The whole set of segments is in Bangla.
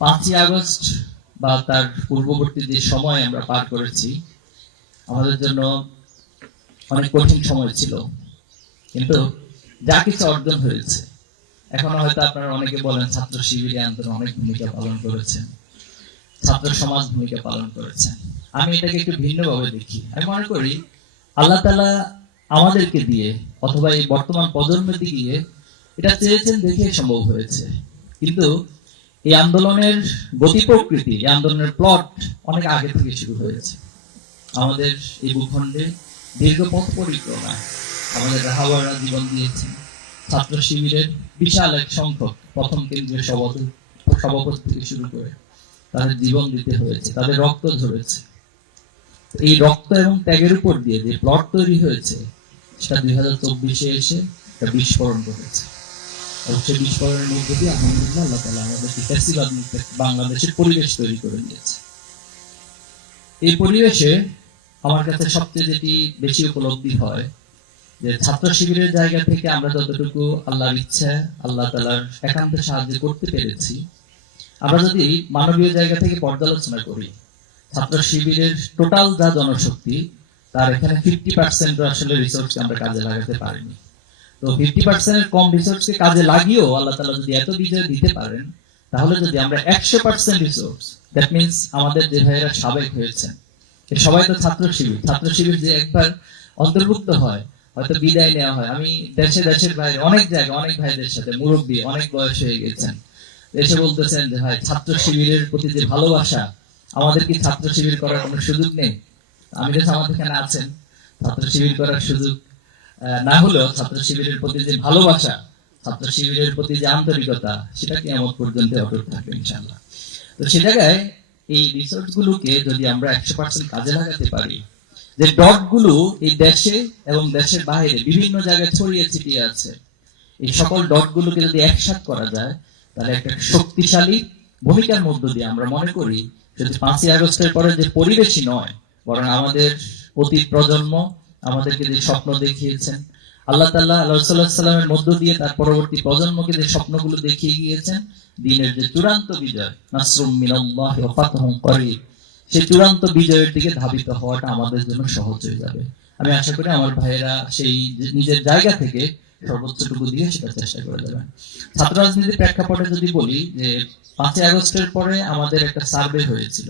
পাঁচই আগস্ট বা তার পূর্ববর্তী যে সময় আমরা পার করেছি, আমাদের জন্য অনেক কঠিন সময় ছিল। কিন্তু যা কিছু অর্জন হয়েছে। এখন হয়তো আপনারা অনেকে বলেন ছাত্র শিবিরে আন্দোলন অনেক ভূমিকা পালন করেছেন। ছাত্র সমাজ ভূমিকা পালন করেছেন। আমি এটাকে একটু ভিন্নভাবে দেখি। আমি মনে করি, আল্লাহ তালা আমাদেরকে দিয়ে অথবা এই বর্তমান প্রজন্মকে দিয়ে এটা চেয়েছেন দেখে সম্ভব হয়েছে। কিন্তু এই আন্দোলনের গতি প্রকৃতি, এই আন্দোলনের প্লট অনেক আগে থেকে শুরু হয়েছে। আমাদের এই ভূখণ্ডে দীর্ঘ পথ পরিক্রমায় আমাদের রাহাবারা জীবন দিয়েছেন ছাত্র শিবিরের বিশাল এক সংখ্যক প্রথম কেন্দ্রীয় সভাপতি সভাপতি থেকে শুরু করে তাদের জীবন দিতে হয়েছে, তাদের রক্ত ধরেছে এই রক্ত এবং ত্যাগের উপর দিয়ে যে প্লট তৈরি হয়েছে, সেটা দুই হাজার চব্বিশে এসে বিস্ফোরণ ঘটেছে। সেই বিস্ফোরণের মধ্যে দিয়ে আলহামদুলিল্লাহ আল্লাহ তালা আমাদেরকে মুক্ত বাংলাদেশের পরিবেশ তৈরি করে দিয়েছে। এই পরিবেশে আমার কাছে সবচেয়ে যেটি বেশি উপলব্ধি হয় যে ছাত্র শিবিরের জায়গা থেকে আমরা যতটুকু আল্লাহর ইচ্ছা আল্লাহ তালার একান্ত সাহায্য করতে পেরেছি আমরা যদি মানবীয় জায়গা থেকে পর্যালোচনা করি ছাত্র শিবিরের টোটাল যা জনশক্তি তার এখানে ফিফটি পার্সেন্ট আসলে রিসোর্সকে আমরা কাজে লাগাতে পারিনি। তো ফিফটি পার্সেন্টের কম কাজে লাগিয়েও আল্লাহ তালা যদি এত বিজয় দিতে পারেন, তাহলে যদি আমরা একশো পার্সেন্ট রিসোর্স দ্যাট মিনস আমাদের যে ভাইয়েরা সাবেক হয়েছেন সবাই তো ছাত্র শিবির ছাত্র শিবির যে একবার অন্তর্ভুক্ত হয়, হয়তো বিদায় নেওয়া হয়। আমি দেশে দেশের বাইরে, অনেক জায়গায়, অনেক ভাইদের সাথে মুরব্বী, অনেক বয়স হয়ে গেছেন, এসে বলতেছেন যে, ভাই, ছাত্র শিবিরের প্রতি যে ভালোবাসা, আমাদের কি ছাত্র শিবির করার কোনো সুযোগ নেই? আমি তো আমাদের এখানে আছেন, ছাত্র শিবির করার সুযোগ না হলেও ছাত্র শিবিরের প্রতি যে ভালোবাসা ছাত্র শিবিরের প্রতি যে আন্তরিকতা, সেটা কি এমন পর্যন্ত অটুট থাকবে ইনশাল্লাহ তো সে জায়গায় এই রিসোর্স গুলোকে যদি আমরা একশো পার্সেন্ট কাজে লাগাতে পারি, যে ডটগুলো এই দেশে এবং দেশের বাইরে বিভিন্ন জায়গায় ছড়িয়ে ছিটিয়ে আছে, এই সকল ডট গুলোকে যদি একসাথ করা যায়, তাহলে একটা শক্তিশালী ভূমিকার মধ্য দিয়ে আমরা মনে করি, যদি পাঁচই আগস্টের পরে যে পরিবেশই নয়, বরং আমাদের অতীত প্রজন্ম আমাদেরকে যে স্বপ্ন দেখিয়েছেন। আল্লাহ তাল্লাহ আল্লাহ সাল্লামের মধ্য দিয়ে তার পরবর্তী প্রজন্মকে যে স্বপ্নগুলো দেখিয়ে গিয়েছেন, দিনের যে চূড়ান্ত বিজয়, নাসরুম মিনাল্লাহ ফাতহুম সেই চূড়ান্ত বিজয়ের দিকে ধাবিত হওয়াটা আমাদের জন্য সহজ হয়ে যাবে। আমি আশা করি আমার ভাইয়েরা সেই নিজের জায়গা থেকে সর্বোচ্চটুকু দিয়ে সেটা চেষ্টা করে যাবেন। ছাত্র রাজনীতির প্রেক্ষাপটে যদি বলি যে, পাঁচই আগস্টের পরে আমাদের একটা সার্ভে হয়েছিল।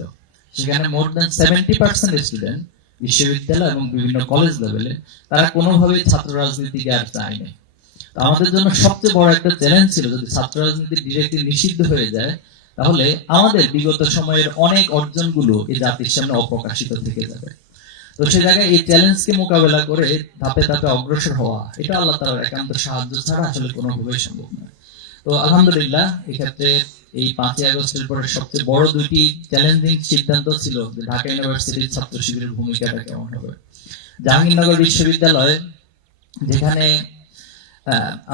সেখানে more than seventy percent student বিশ্ববিদ্যালয় এবং বিভিন্ন কলেজ লেভেলে তারা কোনোভাবেই ছাত্র রাজনীতিকে আর চায়নি তো আমাদের জন্য সবচেয়ে বড় একটা চ্যালেঞ্জ ছিল, যদি ছাত্র রাজনীতি ডিরেক্টলি নিষিদ্ধ হয়ে যায়, তাহলে আমাদের বিগত সময়ের অনেক অর্জনগুলো এই জাতির সামনে অপ্রকাশিত থেকে যাবে। তো সে জায়গায় এই চ্যালেঞ্জকে মোকাবেলা করে ধাপে ধাপে অগ্রসর হওয়া, এটা আল্লাহ তালার একান্ত সাহায্য ছাড়া আসলে কোনোভাবেই সম্ভব নয়। তো আলহামদুলিল্লাহ, এক্ষেত্রে এই পাঁচই আগস্টের পরে সবচেয়ে বড় দুইটি চ্যালেঞ্জিং সিদ্ধান্ত ছিল যে ঢাকা ইউনিভার্সিটির ছাত্র শিবিরের ভূমিকাটা কেমন হবে। জাহাঙ্গীরনগর বিশ্ববিদ্যালয়, যেখানে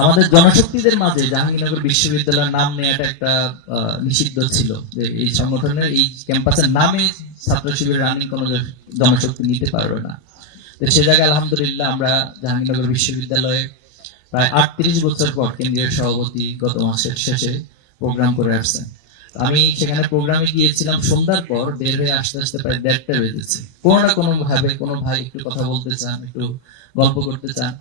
আমাদের জনশক্তিদের মাঝে জাহাঙ্গীরনগর বিশ্ববিদ্যালয়ের নাম নেওয়াটা একটা নিষিদ্ধ ছিল যে এই সংগঠনের, এই ক্যাম্পাসের নামে ছাত্র শিবির রানিং কোনো জনশক্তি নিতে পারবে না। তো সে জায়গায় আলহামদুলিল্লাহ আমরা জাহাঙ্গীরনগর বিশ্ববিদ্যালয়ে প্রায় আটত্রিশ বছর পর কেন্দ্রীয় সভাপতি গত মাসের শেষে প্রোগ্রাম করে আসছেন আমি সেখানে প্রোগ্রামে গিয়েছিলাম, সন্ধ্যার পর বের হয়ে আসতে আসতে প্রায় দেড়টা বেজেছে। কোনো না কোনো ভাবে কোনো ভাই একটু কথা বলতে চান, একটু গল্প করতে চান।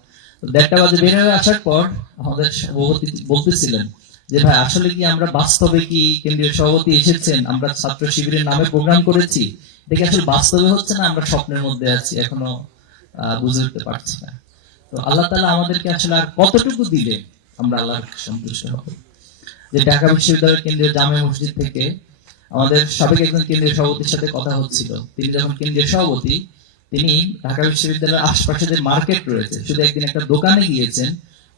দেড়টা বাজে বের হয়ে আসার পর আমাদের সভাপতি বলতেছিলেন যে, ভাই, আসলে কি আমরা বাস্তবে কি কেন্দ্রীয় সভাপতি এসেছেন? আমরা ছাত্র শিবিরের নামে প্রোগ্রাম করেছি। দেখে আসলে বাস্তবে হচ্ছে না? আমরা স্বপ্নের মধ্যে আছি, এখনও বুঝে উঠতে পারছি না। তো আল্লাহ তালা আমাদেরকে আসলে আর কতটুকু দিলে আমরা আল্লাহর সন্তুষ্ট হব? যে ঢাকা বিশ্ববিদ্যালয়ের কেন্দ্রীয় জামে মসজিদ থেকে আমাদের সাবেক একজন কেন্দ্রীয় সভাপতির সাথে কথা হচ্ছিল। তিনি যখন কেন্দ্রীয় সভাপতি, তিনি ঢাকা বিশ্ববিদ্যালয়ের আশপাশে যে মার্কেট রয়েছে, শুধু একদিন একটা দোকানে গিয়েছেন,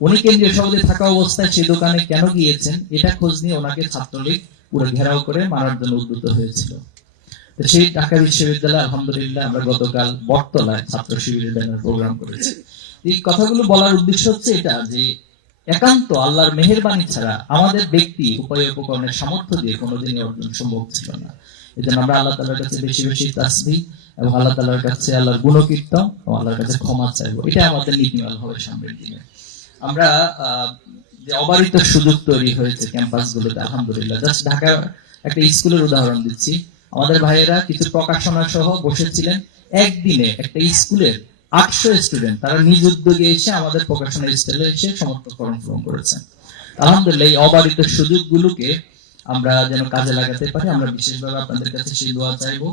উনি কেন্দ্রীয় সভাপতি থাকা অবস্থায় সেই দোকানে কেন গিয়েছেন, এটা খোঁজ নিয়ে ওনাকে ছাত্রলীগ পুরো ঘেরাও করে মারার জন্য উদ্যত হয়েছিল। তো সেই ঢাকা বিশ্ববিদ্যালয়, আলহামদুলিল্লাহ, আমরা গতকাল বটতলায় ছাত্র শিবিরের ব্যানার প্রোগ্রাম করেছি। এই কথাগুলো বলার উদ্দেশ্য হচ্ছে এটা যে একান্ত আল্লাহর মেহেরবানি ছাড়া আমাদের ব্যক্তি উপায় উপকরণের সামর্থ্য দিয়ে কোনোদিনই অর্জন সম্ভব ছিল না। এই জন্য আমরা আল্লাহ তালার কাছে বেশি বেশি তাসবি এবং আল্লাহ তালার কাছে আল্লাহর গুণকীর্তন এবং আল্লাহর কাছে ক্ষমা চাইব। এটা আমাদের নীতিমাল হবে সামনের দিনে। আমরা যে অবারিত সুযোগ তৈরি হয়েছে ক্যাম্পাসগুলোতে, আলহামদুলিল্লাহ। জাস্ট ঢাকা একটা স্কুলের উদাহরণ দিচ্ছি। আমাদের ভাইয়েরা কিছু প্রকাশনা সহ বসেছিলেন। একদিনে একটা স্কুলের আটশো স্টুডেন্ট তারা নিজ উদ্যোগে এসে আমাদের প্রকাশনা স্টাইলে এসে সমর্থকরণ পূরণ করেছেন। আলহামদুলিল্লাহ, এই অবারিত সুযোগগুলোকে আমরা যেন কাজে লাগাতে পারি, আমরা বিশেষভাবে আপনাদের কাছে সেই দোয়া চাইব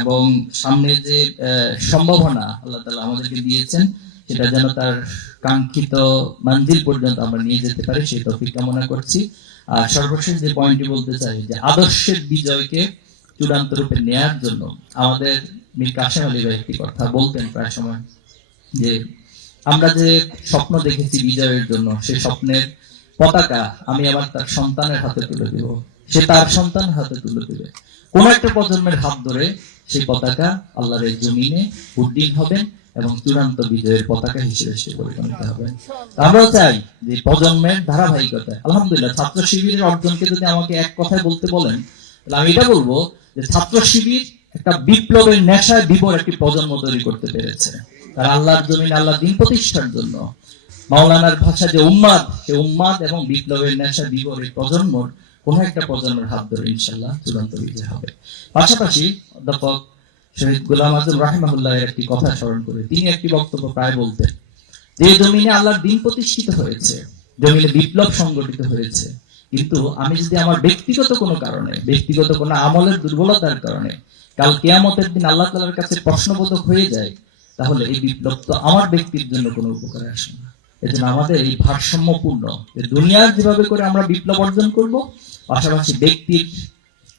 এবং সামনে যে সম্ভাবনা আল্লাহ তালা আমাদেরকে দিয়েছেন, সেটা যেন তার কাঙ্ক্ষিত মঞ্জিল পর্যন্ত আমরা নিয়ে যেতে পারি, সেই তফিক কামনা করছি। আর সর্বশেষ যে পয়েন্টটি বলতে চাই, যে আদর্শের বিজয়কে চূড়ান্ত রূপে নেয়ার জন্য আমাদের মীর কাশেম আলী ভাই একটি কথা বলতেন প্রায় সময়। যে আমরা যে স্বপ্ন দেখেছি বিজয়ের জন্য সেই স্বপ্নের পতাকা আমি আবার তার সন্তানের হাতে তুলে দিব। সে তার সন্তান হাতে তুলে দিবে। কোন একটা প্রজন্মের হাত ধরে সেই পতাকা আল্লাহর জমিনে উদ্দিন হবে এবং চূড়ান্ত বিজয়ের পতাকা হিসেবে সে পরিগণিত হবে। আমরাও চাই যে প্রজন্মের ধারাবাহিকতা আলহামদুলিল্লাহ, ছাত্র শিবিরের অর্জনকে যদি আমাকে এক কথায় বলতে বলেন, তাহলে আমি এটা বলব যে ছাত্র শিবির একটা বিপ্লবের নেশায় বিবর একটি প্রজন্ম তৈরি করতে পেরেছে। তারা আল্লাহর জমিন আল্লাহ দিন প্রতিষ্ঠার জন্য। মাওলানার ভাষা যে উম্মাদ সে উম্মাদ এবং বিপ্লবের নেশা বিবর এই প্রজন্মর কোন একটা প্রজন্মের হাত ধরে ইনশাল্লাহ চূড়ান্ত বিজয় হবে। পাশাপাশি অধ্যাপক শহীদ গোলাম আজম রাহিমাহুল্লাহ একটি কথা স্মরণ করে তিনি একটি বক্তব্য প্রায় বলতেন যে জমিনে আল্লাহর দিন প্রতিষ্ঠিত হয়েছে জমিনে বিপ্লব সংগঠিত হয়েছে কিন্তু আমি যদি আমার ব্যক্তিগত কোনো কারণে ব্যক্তিগত কোনো আমলের দুর্বলতার কারণে কাল কেয়ামতের দিন আল্লাহ তালার কাছে প্রশ্নবোধক হয়ে যায় তাহলে এই বিপ্লব তো আমার ব্যক্তির জন্য কোনো উপকারে আসে না। এজন্য আমাদের এই ভারসাম্যপূর্ণ দুনিয়ার যেভাবে করে আমরা বিপ্লব অর্জন করব, পাশাপাশি ব্যক্তির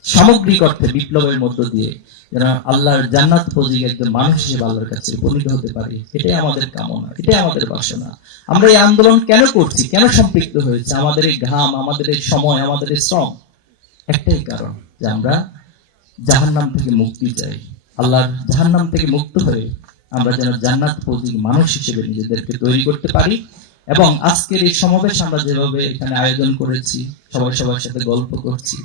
সামগ্রিক অর্থে বিপ্লবের মধ্য দিয়ে যেন আল্লাহর জান্নাত পজিক একজন মানুষ হিসেবে আল্লাহর কাছে উপনীত হতে পারি, এটাই আমাদের কামনা, এটাই আমাদের বাসনা। আমরা এই আন্দোলন কেন করছি, কেন সম্পৃক্ত হয়েছে, আমাদের এই ঘাম, আমাদের এই সময়, আমাদের এই শ্রম? একটাই কারণ যে আমরা জাহান্নাম থেকে মুক্তি চাই। আল্লাহর জাহান্নাম থেকে মুক্ত হয়ে আমরা যেন জান্নাত পজিক মানুষ হিসেবে নিজেদেরকে তৈরি করতে পারি এবং আজকের এই সমাবেশ আমরা যেভাবে এখানে আয়োজন করেছি সবাই সবার সাথে গল্প করছি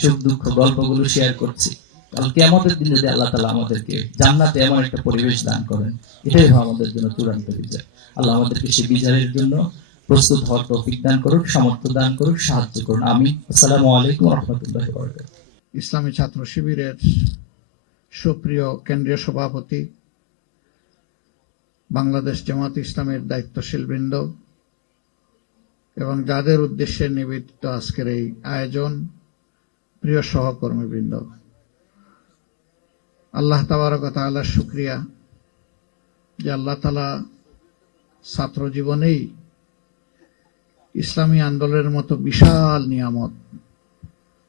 সুখ দুঃখ গল্পগুলো শেয়ার করছি কালকে আমাদের দিন যদি আল্লাহ তালা আমাদেরকে জান্নাতে এমন একটা পরিবেশ দান করেন এটাই হবে আমাদের জন্য চূড়ান্ত বিচার। আল্লাহ আমাদেরকে সেই বিজয়ের জন্য প্রস্তুত হওয়ার তৌফিক দান করুক সামর্থ্য দান করুক সাহায্য করুন। আমি আসসালামু আলাইকুম রহমতুল্লাহ ইসলামী ছাত্র শিবিরের সুপ্রিয় কেন্দ্রীয় সভাপতি বাংলাদেশ জামাত ইসলামের দায়িত্বশীল বৃন্দ এবং যাদের উদ্দেশ্যে নিবেদিত আজকের এই আয়োজন, প্রিয় সহকর্মীবৃন্দ, আল্লাহ তাবারক তাআলার শুক্রিয়া যে আল্লাহ তালা ছাত্র জীবনেই ইসলামী আন্দোলনের মতো বিশাল নিয়ামত,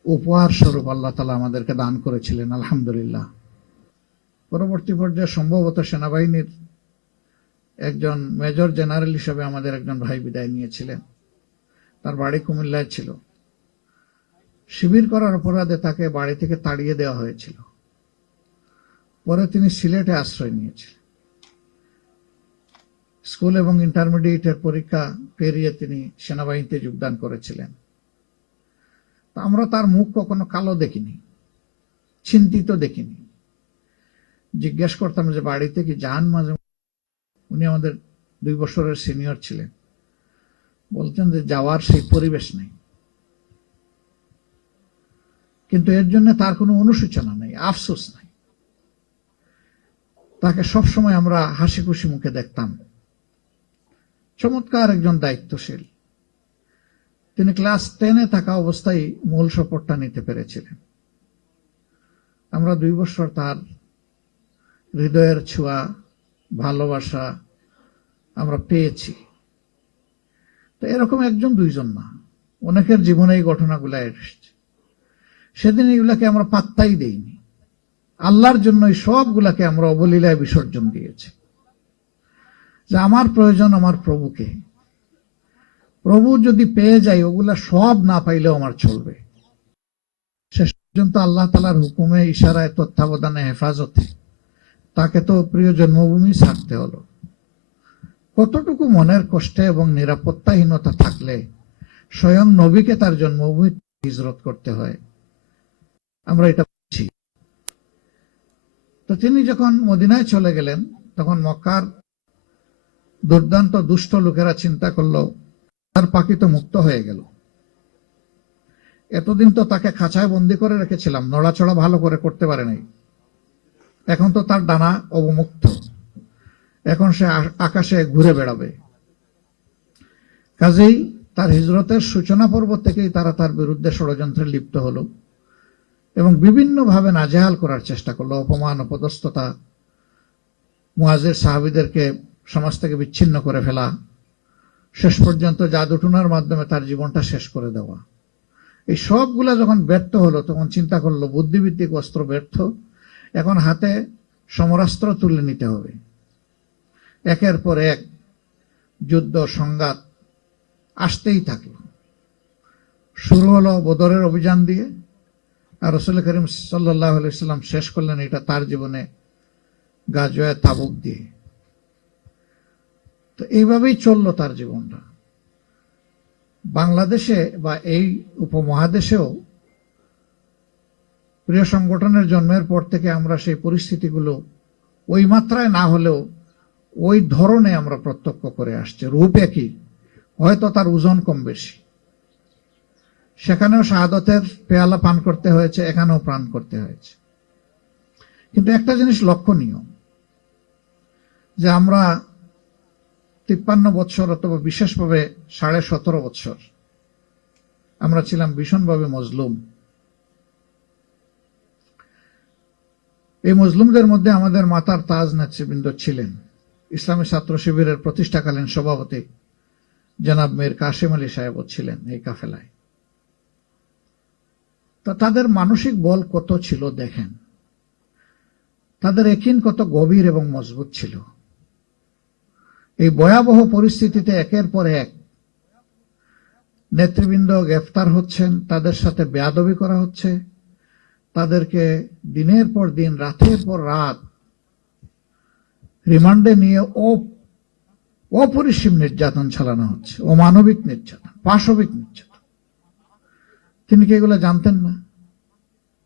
উপহার স্বরূপ আল্লাহ তালা আমাদেরকে দান করেছিলেন, আলহামদুলিল্লাহ। পরবর্তী পর্যায়ে সম্ভবত সেনাবাহিনীর একজন মেজর জেনারেল হিসেবে আমাদের একজন ভাই বিদায় নিয়েছিলেন। তার বাড়ি কুমিল্লায় ছিল। শিবির করার অপরাধে তাকে বাড়ি থেকে তাড়িয়ে দেওয়া হয়েছিল। পরে তিনি সিলেটে আশ্রয় নিয়েছিলেন। স্কুল এবং ইন্টারমিডিয়েটের পরীক্ষা পেরিয়ে তিনি সেনাবাহিনীতে যোগদান করেছিলেন। আমরা তার মুখ কখনো কালো দেখিনি, চিন্তিত দেখিনি। জিজ্ঞেস করতাম যে বাড়িতে কি যান মাঝে উনি আমাদের দুই বছরের সিনিয়র ছিলেন। বলতেন যে যাওয়ার সেই পরিবেশ নেই। কিন্তু এর জন্য তার কোনো অনুশোচনা নেই, আফসোস নাই। তাকে সবসময় আমরা হাসি খুশি মুখে দেখতাম। চমৎকার একজন দায়িত্বশীল। তিনি ক্লাস টেনে থাকা অবস্থায় মূল শপথটা নিতে পেরেছিলেন। আমরা দুই বছর তার হৃদয়ের ছোঁয়া ভালোবাসা আমরা পেয়েছি। তো এরকম একজন দুইজন না অনেকের জীবনে এই ঘটনাগুলো এসেছে। সেদিন এগুলাকে আমরা পাত্তাই দেইনি। আল্লাহর জন্য এই সবগুলাকে আমরা অবলীলায় বিসর্জন দিয়েছি। যে আমার প্রয়োজন আমার প্রভুকে। প্রভু যদি পেয়ে যাই ওগুলা সব না পাইলেও আমার চলবে। শেষ পর্যন্ত আল্লাহ তালার হুকুমে, ইশারায়, তত্ত্বাবধানে, হেফাজতে তাকে তো প্রিয় জন্মভূমি ছাড়তে হলো। কতটুকু মনের কষ্টে এবং নিরাপত্তাহীনতা থাকলে স্বয়ং নবীকে তার জন্মভূমি হিজরত করতে হয়? আমরা এটা বুঝছি। তো তিনি যখন মদিনায় চলে গেলেন, তখন মক্কার দুর্দান্ত দুষ্ট লোকেরা চিন্তা করল, তার পাখি তো মুক্ত হয়ে গেল। এতদিন তো তাকে খাঁচায় বন্দি করে রেখেছিলাম, নড়াচড়া ভালো করে করতে পারে নাই এখন তো তার ডানা অবমুক্ত। এখন সে আকাশে ঘুরে বেড়াবে। কাজেই তার হিজরতের সূচনা পর্ব থেকেই তারা তার বিরুদ্ধে ষড়যন্ত্রে লিপ্ত হলো এবং বিভিন্নভাবে নাজেহাল করার চেষ্টা করল। অপমান, অপদস্থতা মুয়াজের সাহাবিদেরকে সমাজ থেকে বিচ্ছিন্ন করে ফেলা, শেষ পর্যন্ত জাদুটুনার মাধ্যমে তার জীবনটা শেষ করে দেওয়া। এই সবগুলা যখন ব্যর্থ হলো, তখন চিন্তা করল, বুদ্ধিভিত্তিক অস্ত্র ব্যর্থ। এখন হাতে সমরাস্ত্র তুলে নিতে হবে। একের পর এক যুদ্ধ, সংঘাত আসতেই থাকল শুরু হলো বদরের অভিযান দিয়ে, আর রসুল করিম সাল্লাহ সাল্লাম শেষ করলেন এটা তার জীবনে গাজয়া তাবুক দিয়ে। তো এইভাবেই চলল তার জীবনটা। বাংলাদেশে বা এই উপমহাদেশেও প্রিয় সংগঠনের জন্মের পর থেকে আমরা সেই পরিস্থিতিগুলো ওই মাত্রায় না হলেও ওই ধরনে আমরা প্রত্যক্ষ করে আসছে। রূপ একই, হয়তো তার ওজন কম বেশি। সেখানেও শাহাদতের পেয়ালা পান করতে হয়েছে, এখানেও প্রাণ করতে হয়েছে। কিন্তু একটা জিনিস লক্ষণীয়, যে আমরা তিপ্পান্ন বৎসর অথবা বিশেষভাবে সাড়ে সতেরো বৎসর আমরা ছিলাম ভীষণভাবে মজলুম। এই মজলুমদের মধ্যে আমাদের মাতার তাজ নেতৃবৃন্দ ছিলেন। ইসলামী ছাত্র শিবিরের প্রতিষ্ঠাকালীন সভাপতি জনাব মীর কাশিম আলী সাহেব ছিলেন এই কাফেলায়। তা তাদের মানসিক বল কত ছিল দেখেন। তাদের একিন কত গভীর এবং মজবুত ছিল। এই ভয়াবহ পরিস্থিতিতে একের পর এক নেতৃবৃন্দ গ্রেফতার হচ্ছেন, তাদের সাথে বেয়াদবি করা হচ্ছে তাদেরকে দিনের পর দিন, রাতের পর রাত রিমান্ডে নিয়ে অপরিসীম নির্যাতন চালানো হচ্ছে, অমানবিক নির্যাতন, পাশবিক নির্যাতন। তিনি কি এগুলো জানতেন না?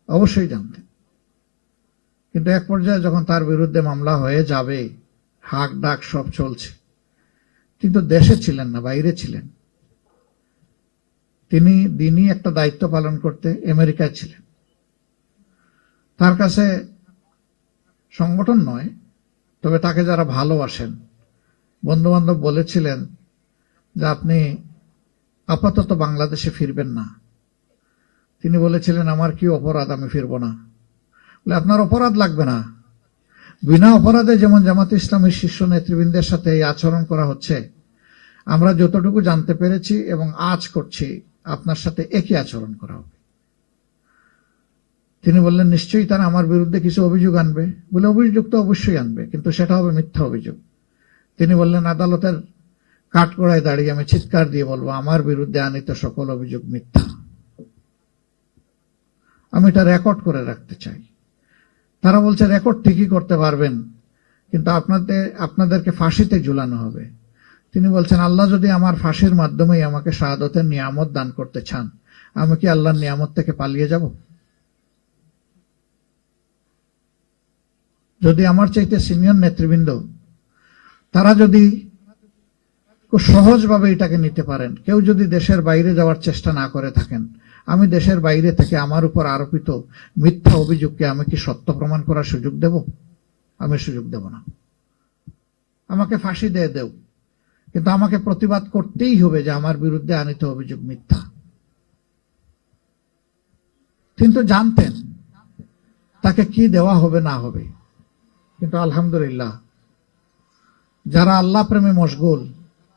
অবশ্যই জানতেন। কিন্তু এক পর্যায়ে যখন তার বিরুদ্ধে মামলা হয়ে যাবে, হাক ডাক সব চলছে। কিন্তু দেশে ছিলেন না, বাইরে ছিলেন। তিনি দিনই একটা দায়িত্ব পালন করতে আমেরিকায় ছিলেন। তার কাছে সংগঠন নয়, তবে তাকে যারা ভালোবাসেন বন্ধু বান্ধব বলেছিলেন যে আপনি আপাতত বাংলাদেশে ফিরবেন না। তিনি বলেছিলেন, আমার কি অপরাধ? আমি ফিরব না। বলে, আপনার অপরাধ লাগবে না। বিনা অপরাধে যেমন জামাত ইসলামের শীর্ষ নেতৃবৃন্দের সাথে এই আচরণ করা হচ্ছে, আমরা যতটুকু জানতে পেরেছি এবং আজ করছি, আপনার সাথে একই আচরণ করা হবে তিনি বললেন, নিশ্চয়ই তারা আমার বিরুদ্ধে কিছু অভিযোগ আনবে। বলে, অভিযোগ তো অবশ্যই আনবে, কিন্তু সেটা হবে মিথ্যা অভিযোগ। তিনি বললেন, আদালতের কাঠগড়ায় দাঁড়িয়ে আমি চিৎকার দিয়ে বলব, আমার বিরুদ্ধে আনিত সকল অভিযোগ মিথ্যা। আমি এটা রেকর্ড করে রাখতে চাই। তারা বলছে রেকর্ড ঠিকই করতে পারবেন, কিন্তু আপনাদের, আপনাদেরকে ফাঁসিতে ঝুলানো হবে। তিনি বলছেন, আল্লাহ যদি আমার ফাঁসির মাধ্যমেই আমাকে শাহাদতের নিয়ামত দান করতে চান, আমি কি আল্লাহর নিয়ামত থেকে পালিয়ে যাব? যদি আমার চাইতে সিনিয়র নেতৃবৃন্দ, তারা যদি খুব সহজভাবে এটাকে নিতে পারেন, কেউ যদি দেশের বাইরে যাওয়ার চেষ্টা না করে থাকেন, আমি দেশের বাইরে থেকে আমার উপর আরোপিত মিথ্যা অভিযোগকে আমি কি সত্য প্রমাণ করার সুযোগ দেব? আমি সুযোগ দেব না। আমাকে ফাঁসি দিয়ে দেও। কিন্তু আমাকে প্রতিবাদ করতেই হবে যে আমার বিরুদ্ধে আনিত অভিযোগ মিথ্যা। কিন্তু জানতেন, তাকে কি দেওয়া হবে না হবে। কিন্তু আলহামদুলিল্লাহ, যারা আল্লাহ প্রেমে মশগুল,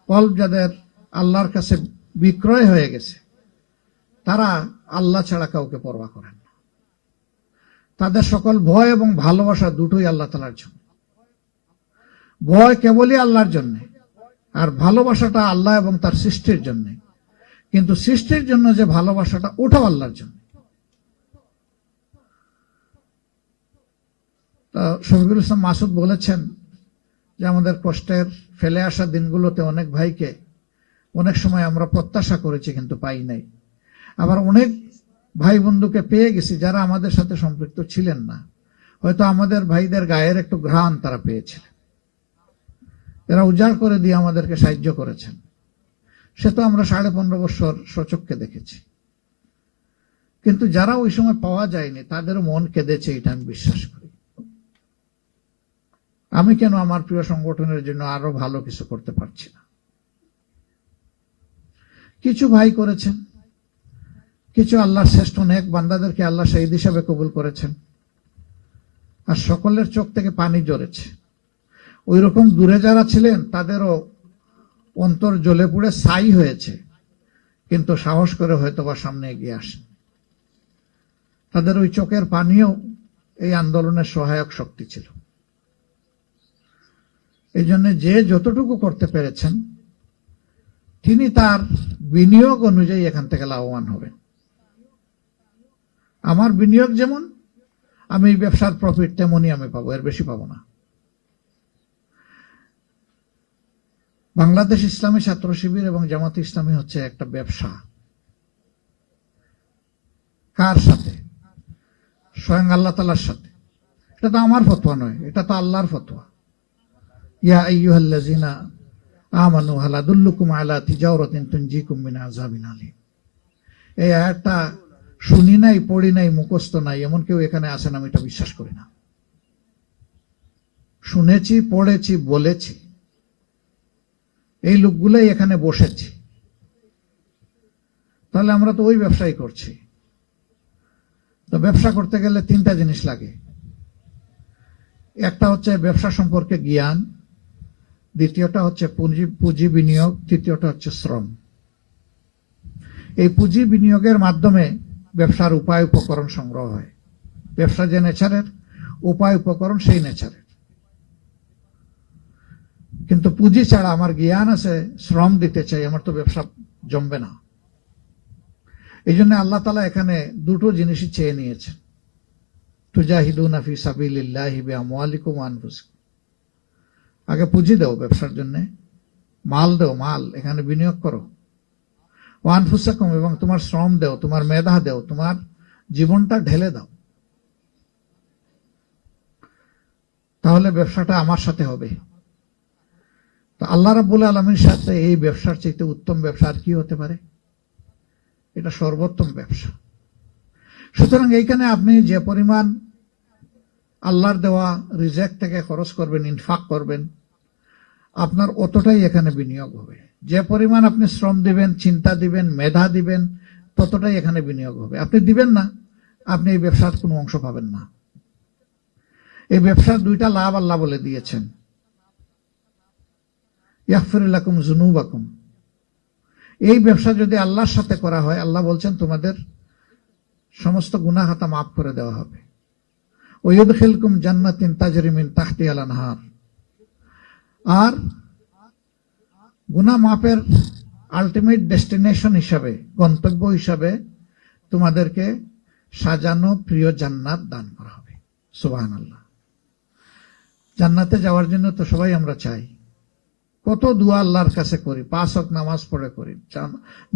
কল্প যাদের আল্লাহর কাছে বিক্রয় হয়ে গেছে, তারা আল্লাহ ছাড়া কাউকে পরোয়া করেন না। তাদের সকল ভয় এবং ভালোবাসা দুটোই আল্লাহ তালার জন্য। ভয় কেবলই আল্লাহর জন্য, আর ভালোবাসাটা আল্লাহ এবং তার সৃষ্টির জন্য। কিন্তু সৃষ্টির জন্য যে ভালোবাসাটা, ওটাও আল্লাহর জন্য তা শফিকুল ইসলাম মাসুদ বলেছেন যে আমাদের কষ্টের ফেলে আসা দিনগুলোতে অনেক ভাইকে অনেক সময় আমরা প্রত্যাশা করেছি কিন্তু পাই নাই। আবার অনেক ভাই বন্ধুকে পেয়ে গেছি যারা আমাদের সাথে সম্পৃক্ত ছিলেন না। হয়তো আমাদের ভাইদের গায়ের একটু ঘ্রাণ তারা পেয়েছিলেন এরা উজাড় করে দিয়ে আমাদেরকে সাহায্য করেছেন। সে তো আমরা সাড়ে পনেরো বছর সচক্ষে দেখেছি। কিন্তু যারা ওই সময় পাওয়া যায়নি, তাদের মন কেঁদেছে, এটা আমি বিশ্বাস করি। আমি কেন আমার প্রিয় সংগঠনের জন্য আরও ভালো কিছু করতে পারছি না? কিছু ভাই করেছেন। কিছু আল্লাহর শ্রেষ্ঠ নেক বান্দাদেরকে আল্লাহ শহীদ হিসাবে কবুল করেছেন। আর সকলের চোখ থেকে পানি জড়েছে ওই রকম দূরে যারা ছিলেন, তাদেরও অন্তর জ্বলে পুড়ে ছাই হয়েছে। কিন্তু সাহস করে হয়তো বা সামনে এগিয়ে আসেন। তাদের ওই চোখের পানিও এই আন্দোলনের সহায়ক শক্তি ছিল। এই জন্য যে যতটুকু করতে পেরেছেন, তিনি তার বিনিয়োগ অনুযায়ী এখান থেকে লাভবান হবেন। আমার বিনিয়োগ যেমন, আমি ব্যবসার প্রফিট তেমনই আমি পাবো, এর বেশি পাবো না। বাংলাদেশ ইসলামী ছাত্র শিবির এবং জামাত ইসলামী হচ্ছে একটা ব্যবসা। কার সাথে? স্বয়ং আল্লাহ তালার সাথে। এটা তো আমার ফতোয়া নয়, এটা তো আল্লাহর ফতোয়া। এই আয়াতটা শুনি নাই, পড়ি নাই নাই, এমন কেউ এখানে আসেন আমি এটা বিশ্বাস করি না। শুনেছি, পড়েছি, বলেছি। এই লোকগুলোই এখানে বসেছি। তাহলে আমরা তো ওই ব্যবসাই করছি। তো ব্যবসা করতে গেলে তিনটা জিনিস লাগে। একটা হচ্ছে ব্যবসা সম্পর্কে জ্ঞান দ্বিতীয়টা হচ্ছে পুঁজি পুঁজি বিনিয়োগ, তৃতীয়টা হচ্ছে শ্রম। এই পুঁজি বিনিয়োগের মাধ্যমে ব্যবসার উপায় উপকরণ সংগ্রহ হয়। ব্যবসা যে নেচারের, উপায় উপকরণ সেই নেচারের। কিন্তু পুঁজি ছাড়া আমার জ্ঞান আছে, শ্রম দিতে চাই, আমার তো ব্যবসা জমবে না। এই জন্য আল্লাহ তালা এখানে দুটো জিনিসই চেয়ে নিয়েছেন। তুজাহিদুন আফি সাবিলিল্লাহি বিআমওয়ালিকুম ওয়া আনফুসিকুম। আগে পুঁজি দাও ব্যবসার জন্য। মাল দাও, মাল, এখানে বিনিয়োগ করো। ওয়ান ফুসাকুম, এবং তোমার শ্রম দেও, তোমার মেধা দেও, তোমার জীবনটা ঢেলে দাও। তাহলে ব্যবসাটা আমার সাথে হবে। তো আল্লাহ রাবুল আলমীর সাথে এই ব্যবসার চাইতে উত্তম ব্যবসা আর কি হতে পারে? এটা সর্বোত্তম ব্যবসা। সুতরাং এইখানে আপনি যে পরিমাণ আল্লাহর দেওয়া রিজেক্ট থেকে খরচ করবেন, ইনফাক করবেন আপনার অতটাই এখানে বিনিয়োগ হবে। যে পরিমাণ আপনি শ্রম দিবেন, চিন্তা দিবেন, মেধা দিবেন, ততটাই এখানে বিনিয়োগ হবে। আপনি দিবেন না, আপনি এই ব্যবসার কোনো অংশ পাবেন না। এই ব্যবসার দুইটা লাভ আল্লাহ বলে দিয়েছেন। ইয়াফিরুল্লাকুম জুনুবাকুম এই ব্যবসা যদি আল্লাহর সাথে করা হয়, আল্লাহ বলছেন তোমাদের সমস্ত গুনাহাতা মাফ করে দেওয়া হবে। ওয়ুদ খেলকুম জান্নাতিন তাজরিমিন তাহতি আলানহার আর গুনা মাপের আলটিমেট ডেস্টিনেশন হিসাবে, গন্তব্য হিসাবে তোমাদেরকে সাজানো প্রিয় জান্নাত দান করা হবে। সুবাহান আল্লাহ জান্নাতে যাওয়ার জন্য তো সবাই আমরা চাই। কত দোয়া আল্লাহর কাছে করি, পাঁচ হক নামাজ পড়ে করি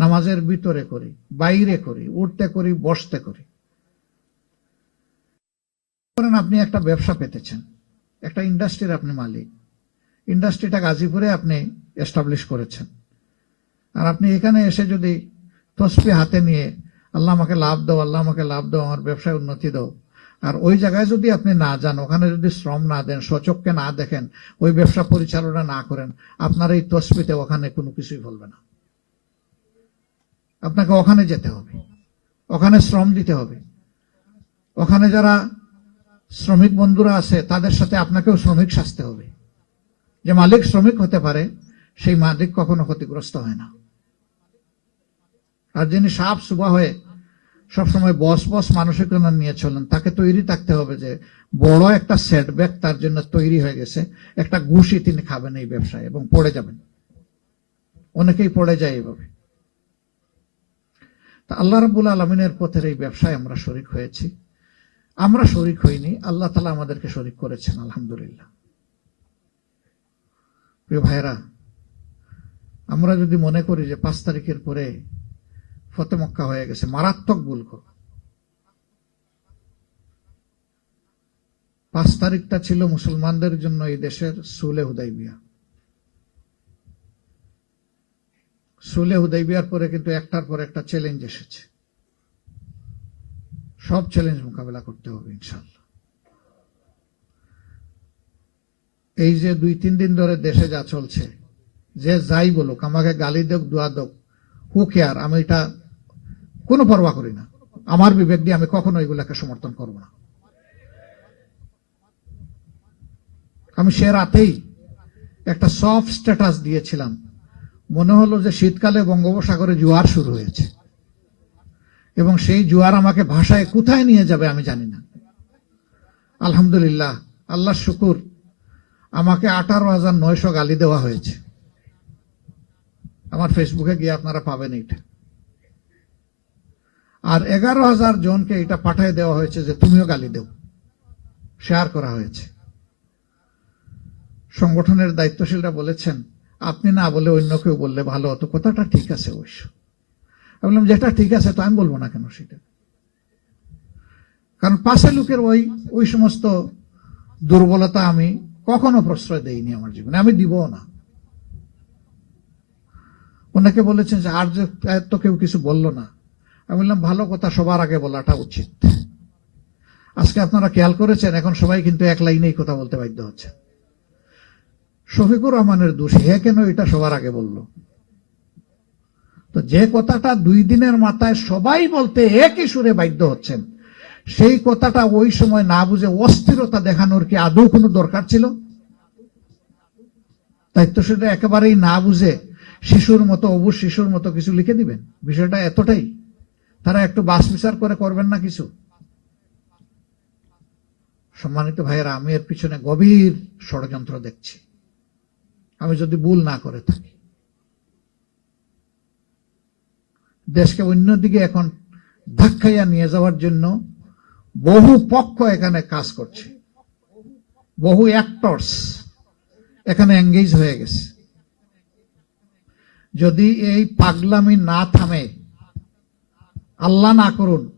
নামাজের ভিতরে করি, বাইরে করি, উঠতে করি, বসতে করি। আপনি একটা ব্যবসা পেতেছেন, একটা ইন্ডাস্ট্রির আপনি মালিক। ইন্ডাস্ট্রিটা গাজীপুরে আপনি এস্টাবলিশ করেছেন। আর আপনি এখানে এসে যদি তসপি হাতে নিয়ে, আল্লাহ আমাকে লাভ দাও, আল্লাহ আমাকে লাভ দাও, আমার ব্যবসায় উন্নতি দাও। আর ওই জায়গায় যদি আপনি না যান, ওখানে যদি শ্রম না দেন সচককে না দেখেন, ওই ব্যবসা পরিচালনা না করেন, আপনার এই তসপিতে ওখানে কোনো কিছুই বলবে না। আপনাকে ওখানে যেতে হবে। ওখানে শ্রম দিতে হবে। ওখানে যারা শ্রমিক বন্ধুরা আছে, তাদের সাথে আপনাকেও শ্রমিক সাজতে হবে। যে মালিক শ্রমিক হতে পারে, সেই মালিক কখনো ক্ষতিগ্রস্ত হয় না। আর যিনি সাপ সুবা হয়ে সবসময় বস বস মানসিকতা নিয়ে চলেন, তাকে তৈরি থাকতে হবে যে বড় একটা সেটব্যাক তার জন্য তৈরি হয়ে গেছে। একটা ঘুষি তিনি খাবেন এই ব্যবসায় এবং পড়ে যাবেন। অনেকেই পড়ে যায় এইভাবে তা আল্লাহ রাবুল আলমিনের পথের এই ব্যবসায় আমরা শরিক হয়েছি। আমরা শরিক হইনি, আল্লাহ তালা আমাদেরকে শরিক করেছেন, আলহামদুলিল্লাহ। প্রিয় ভাইরা আমরা যদি মনে করি যে পাঁচ তারিখের পরে ফতে মক্কা হয়ে গেছে, মারাত্মক ভুল করব। পাঁচ তারিখটা ছিল মুসলমানদের জন্য এই দেশের সুলে হুদাইবিয়া। সুলে হুদাইবিয়ার পরে কিন্তু একটার পর একটা চ্যালেঞ্জ এসেছে। সব চ্যালেঞ্জ মোকাবেলা করতে হবে, ইনশাল্লাহ। এই যে দুই, তিন দিন ধরে দেশে যা চলছে, যে যাই বলুক, আমাকে গালি দেখ দোয়া দেখ হু কেয়ার আমি এটা কোনো পরোয়া করি না। আমার বিবেক দিয়ে আমি কখনো এগুলাকে সমর্থন করব না। আমি সে রাতেই একটা সফট স্ট্যাটাস দিয়েছিলাম। মনে হলো যে শীতকালে বঙ্গোপসাগরে জোয়ার শুরু হয়েছে। এবং সেই জোয়ার আমাকে ভাষায় কোথায় নিয়ে যাবে আমি জানি না। আলহামদুলিল্লাহ আল্লাহ শুকুর আমাকে আঠারো হাজার নয়শো গালি দেওয়া হয়েছে। আমার ফেসবুকে গিয়ে আপনারা পাবেন এটা। আর এগারো হাজার জনকে এটা পাঠিয়ে দেওয়া হয়েছে যে তুমিও গালি দেও। শেয়ার করা হয়েছে। সংগঠনের দায়িত্বশীলরা বলেছেন, আপনি না বলে অন্য কেউ বললে ভালো হতো। কথাটা ঠিক আছে অবশ্য। বললাম, যেটা ঠিক আছে তো আমি বলব না কেন সেটা? কারণ পাশে লোকের ওই ওই সমস্ত দুর্বলতা আমি কখনো প্রশ্রয় দেইনি আমার জীবনে। আমি দিব না। ওনাকে বলেছেন যে, আর যে তো কেউ কিছু বলল না। আমি বললাম, ভালো কথা, সবার আগে বলাটা উচিত। আজকে আপনারা খেয়াল করেছেন, এখন সবাই কিন্তু এক লাইনেই কথা বলতে বাধ্য হচ্ছে শফিকুর রহমানের দোষ, হে কেন এটা সবার আগে বলল? তো যে কথাটা দুই দিনের মাথায় সবাই বলতে একই সুরে বাধ্য হচ্ছেন সেই কথাটা ওই সময় না বুঝে অস্থিরতা দেখানোর কি আদৌ কোনো দরকার ছিল? দায়িত্বশীলরা একেবারেই না বুঝে শিশুর মতো অবুজ শিশুর মতো কিছু লিখে দিবেন। বিষয়টা এতটাই। তারা একটু বাস বিচার করে করবেন না কিছু? সম্মানিত ভাইয়েরা, আমি এর পিছনে গভীর ষড়যন্ত্র দেখছি। আমি যদি ভুল না করে থাকি। দেশকে অন্যদিকে এখন ধাক্কাইয়া নিয়ে যাওয়ার জন্য বহু পক্ষ এখানে কাজ করছে। বহু অ্যাক্টরস এখানে এঙ্গেজ হয়ে গেছে। যদি এই পাগলামি না থামে, আল্লাহ না করুন,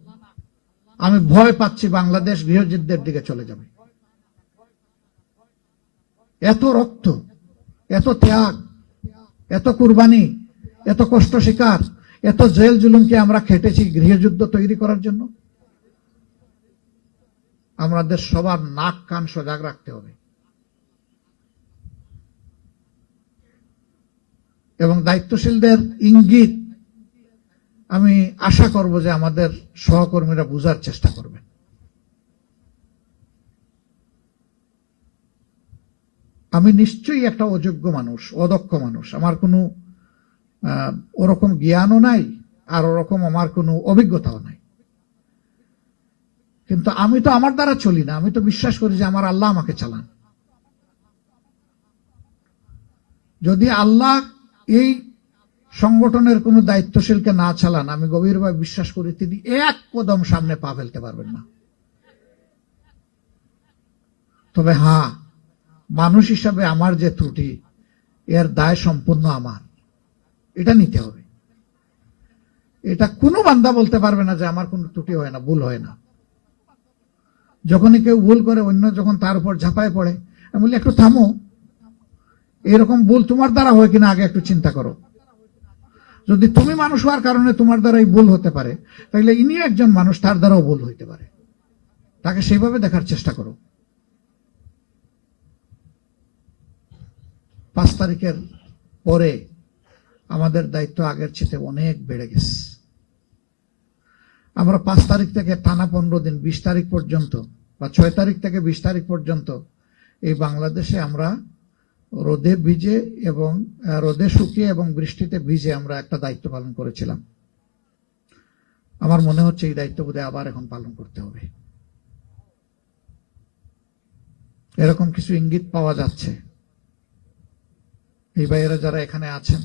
আমি ভয় পাচ্ছি বাংলাদেশ গৃহযুদ্ধের দিকে চলে যাবে। এত রক্ত, এত ত্যাগ, এত কুরবানি, এত কষ্ট শিকার, এত জেল জুলুমকে আমরা খেটেছি গৃহযুদ্ধ তৈরি করার জন্য। আমাদের সবার নাক কান সজাগ রাখতে হবে। এবং দায়িত্বশীলদের ইঙ্গিত আমি আশা করব যে আমাদের সহকর্মীরা বুঝার চেষ্টা করবেন। আমি নিশ্চয়ই একটা অযোগ্য মানুষ, অদক্ষ মানুষ। আমার কোনো ওরকম জ্ঞানও নাই, আর ওরকম আমার কোনো অভিজ্ঞতাও নাই। কিন্তু আমি তো আমার দ্বারা চলি না। আমি তো বিশ্বাস করি যে আমার আল্লাহ আমাকে চালান। যদি আল্লাহ এই সংগঠনের কোনো দায়িত্বশীলকে না চালান, আমি গভীরভাবে বিশ্বাস করি তিনি এক কদম সামনে পা ফেলতে পারবেন না। তবে হ্যাঁ মানুষ হিসাবে আমার যে ত্রুটি, এর দায় সম্পূর্ণ আমার। এটা নিতে হবে। এটা কোনো বান্দা বলতে পারবে না যে আমার কোনো ত্রুটি হয় না, ভুল হয় না। যখনই কেউ ভুল করে, অন্য যখন তার উপর ঝাঁপায় পড়ে, আমি বলি, একটু থামো। এরকম ভুল তোমার দ্বারা হয় কিনা আগে একটু চিন্তা করো। যদি তুমি মানুষ হওয়ার কারণে তোমার দ্বারাই ভুল হতে পারে তাহলে ইনি একজন মানুষ, তার দ্বারাও ভুল হইতে পারে। তাকে সেইভাবে দেখার চেষ্টা করো। পাঁচ তারিখের পরে আমাদের দায়িত্ব আগের চেয়ে অনেক বেড়ে গেছে। আমরা পাঁচ তারিখ থেকে টানা পনেরো দিন, বিশ তারিখ পর্যন্ত বা ছয় তারিখ থেকে বিশ তারিখ পর্যন্ত এই বাংলাদেশে আমরা রোদে ভিজে এবং রোদে শুকিয়ে এবং বৃষ্টিতে ভিজে আমরা একটা দায়িত্ব পালন করেছিলাম। আমার মনে হচ্ছে এই দায়িত্ব বোধহয় আবার এখন পালন করতে হবে। এরকম কিছু ইঙ্গিত পাওয়া যাচ্ছে। এই ভাইয়েরা যারা এখানে আছেন,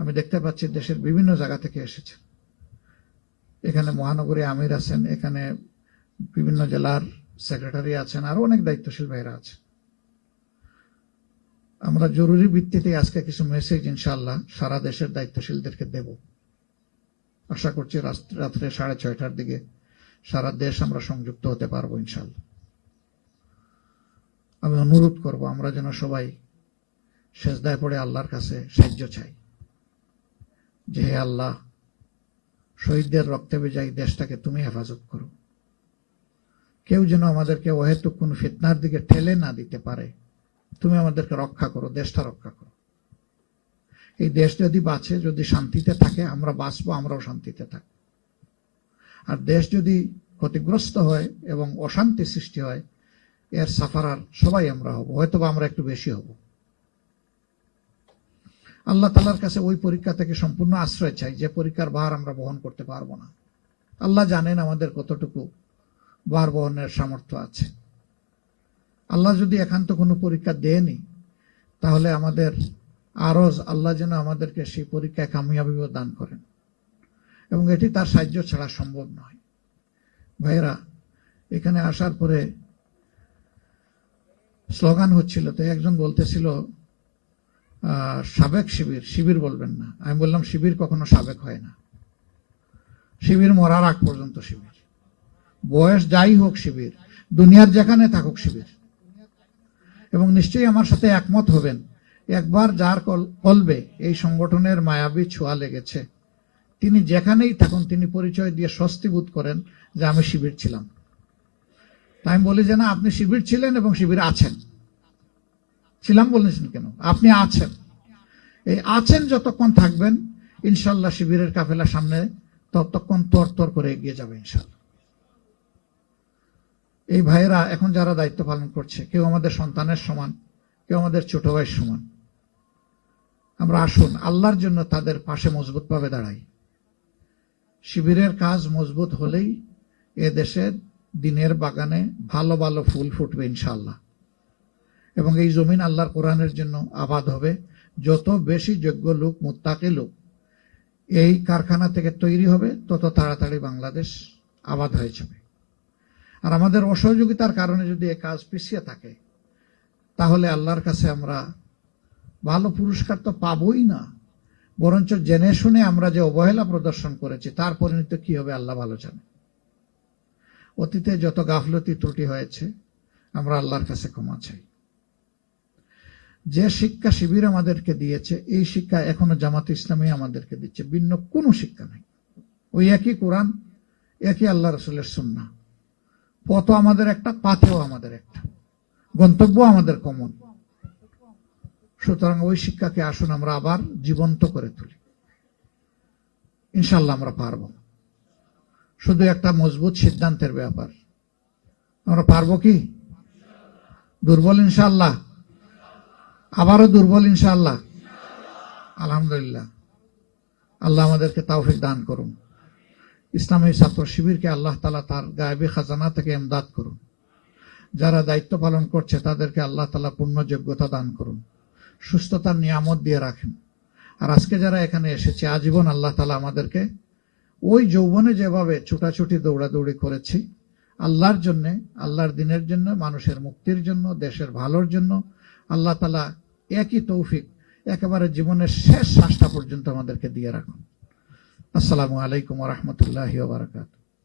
আমি দেখতে পাচ্ছি দেশের বিভিন্ন জায়গা থেকে এসেছেন। এখানে মহানগরী আমির আছেন, এখানে বিভিন্ন জেলার সেক্রেটারি আছেন, আরও অনেক দায়িত্বশীল ভাইরা আছেন। আমরা জরুরি ভিত্তিতে আজকে কিছু মেসেজ ইনশাল্লাহ সারা দেশের দায়িত্বশীলদেরকে দেব। আশা করছি রাত- রাত্রে সাড়ে ছয়টার দিকে সারা দেশ আমরা সংযুক্ত হতে পারব ইনশাল্লাহ আমি অনুরোধ করব, আমরা যেন সবাই সেজদায় পড়ে আল্লাহর কাছে সাহায্য চাই। যে হে আল্লাহ শহীদদের রক্তে এই দেশটাকে তুমি হেফাজত করো। কেউ যেন আমাদেরকে অহেতুক কোন ফিতনার দিকে ঠেলে না দিতে পারে, তুমি আমাদেরকে রক্ষা করো, দেশটা রক্ষা করো। এই দেশ যদি বাঁচে, যদি শান্তিতে থাকে, আমরা বাঁচবো, আমরাও শান্তিতে থাকব। আর দেশ যদি ক্ষতিগ্রস্ত হয় এবং অশান্তি সৃষ্টি হয়, এর সাফারার সবাই আমরা হব হয়তো আমরা একটু বেশি হব। আল্লাহ তালার কাছে ওই পরীক্ষা থেকে সম্পূর্ণ আশ্রয় চাই, যে পরীক্ষার ভার আমরা বহন করতে পারব না। আল্লাহ জানেন আমাদের কতটুকু ভার বহনের সামর্থ্য আছে। আল্লাহ যদি একান্ত কোনো পরীক্ষা দেয়নি, তাহলে আমাদের আরজ আল্লাহ যেন আমাদেরকে সেই পরীক্ষায় কামিয়াবিও দান করেন। এবং এটি তার সাহায্য ছাড়া সম্ভব নয়। ভাইয়েরা, এখানে আসার পরে স্লোগান হচ্ছিল, তো একজন বলতেছিল সাবেক শিবির শিবির বলবেন না। আমি বললাম, শিবির কখনো সাবেক হয় না। শিবির মরার আগ পর্যন্ত শিবির। বয়স যাই হোক শিবির, দুনিয়ার যেখানে থাকুক শিবির। এবং নিশ্চয়ই আমার সাথে একমত হবেন, একবার যার কল- কলবে এই সংগঠনের মায়াবী ছোঁয়া লেগেছে, তিনি যেখানেই থাকুন, তিনি পরিচয় দিয়ে স্বস্তি বোধ করেন যে আমি শিবির ছিলাম। তাই আমি বলি যে না, আপনি শিবির ছিলেন এবং শিবির আছেন। ছিলাম বলেছেন কেন? আপনি আছেন। এই আছেন যতক্ষণ থাকবেন ইনশাল্লাহ শিবিরের কাফেলা সামনে ততক্ষণ তর তর করে এগিয়ে যাবে ইনশাল্লাহ এই ভাইয়েরা, এখন যারা দায়িত্ব পালন করছে, কেউ আমাদের সন্তানের সমান, কেউ আমাদের ছোট ভাইয়ের সমান। আমরা আসুন, আল্লাহর জন্য তাদের পাশে মজবুতভাবে দাঁড়াই। শিবিরের কাজ মজবুত হলেই এ দেশের দিনের বাগানে ভালো ভালো ফুল ফুটবে ইনশাল্লাহ এবং এই জমিন আল্লাহর কোরআনের জন্য আবাদ হবে। যত বেশি যোগ্য লোক, মুত্তাকি লোক এই কারখানা থেকে তৈরি হবে, তত তাড়াতাড়ি বাংলাদেশ আবাদ হয়ে যাবে। আর আমাদের অসহযোগিতার কারণে যদি এ কাজ পিছিয়ে থাকে, তাহলে আল্লাহর কাছে আমরা ভালো পুরস্কার তো পাবই না। বরঞ্চ জেনে শুনে আমরা যে অবহেলা প্রদর্শন করেছি, তার পরিণতি কি হবে আল্লাহ ভালো জানে। অতীতে যত গাফলতি ত্রুটি হয়েছে, আমরা আল্লাহর কাছে ক্ষমা চাই। যে শিক্ষা শিবির আমাদেরকে দিয়েছে, এই শিক্ষা এখনও জামাত ইসলামী আমাদেরকে দিচ্ছে। ভিন্ন কোনো শিক্ষা নাই। ওই একই কোরআন, একই আল্লাহ রসুলের সুন্না পথ আমাদের একটা, পাথেও আমাদের একটা। গন্তব্য আমাদের কমন। সুতরাং ওই শিক্ষাকে আসুন আমরা আবার জীবন্ত করে তুলি। ইনশাল্লাহ আমরা পারব। শুধু একটা মজবুত সিদ্ধান্তের ব্যাপার। আমরা পারব কি? দুর্বল ইনশাল্লাহ আবারও দুর্বল ইনশাল্লাহ আলহামদুলিল্লাহ। আল্লাহ আমাদেরকে তাওফিক দান করুন। ইসলামী ছাত্র শিবিরকে আল্লাহ তালা তার গায়েবী খাজানা থেকে এমদাদ করুন। যারা দায়িত্ব পালন করছে, তাদেরকে আল্লাহ তালা পূর্ণ যোগ্যতা দান করুন। সুস্থতার নিয়ামত দিয়ে রাখেন। আর আজকে যারা এখানে এসেছে, আজীবন আল্লাহ তালা আমাদেরকে ওই যৌবনে যেভাবে ছুটাছুটি, দৌড়াদৌড়ি করেছি, আল্লাহর জন্যে, আল্লাহর দিনের জন্য, মানুষের মুক্তির জন্য, দেশের ভালোর জন্য আল্লাহ তালা একই তৌফিক একেবারে জীবনের শেষ শ্বাসটা পর্যন্ত আমাদেরকে দিয়ে রাখুন। আসসালামু আলাইকুম রহমতুল্লাহ বারকাত